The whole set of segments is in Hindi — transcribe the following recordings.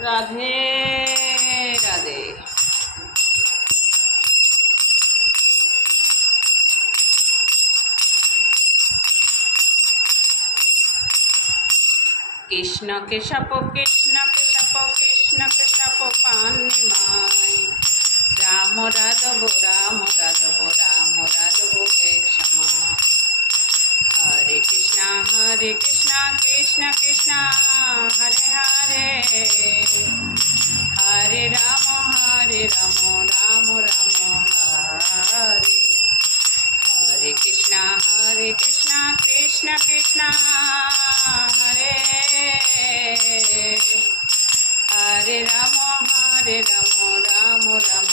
राधे राधे। कृष्ण के शप कृष्ण के शप कृष्ण के शप पानी माई राम राधव राम राधव राम राधव एक समान। हरे कृष्णा कृष्ण कृष्णा हरे हरे हरे राम राम राम हरे हरे कृष्णा कृष्ण कृष्णा हरे हरे राम राम राम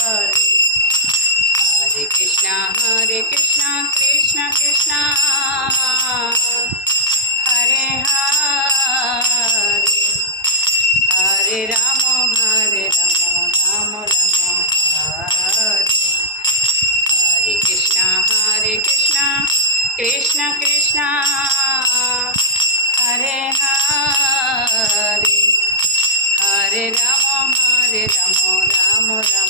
हरे हरे कृष्णा कृष्ण कृष्णा हरे हरे हरे राम राम राम हरे हरे कृष्णा कृष्ण कृष्णा हरे हरे हरे राम राम राम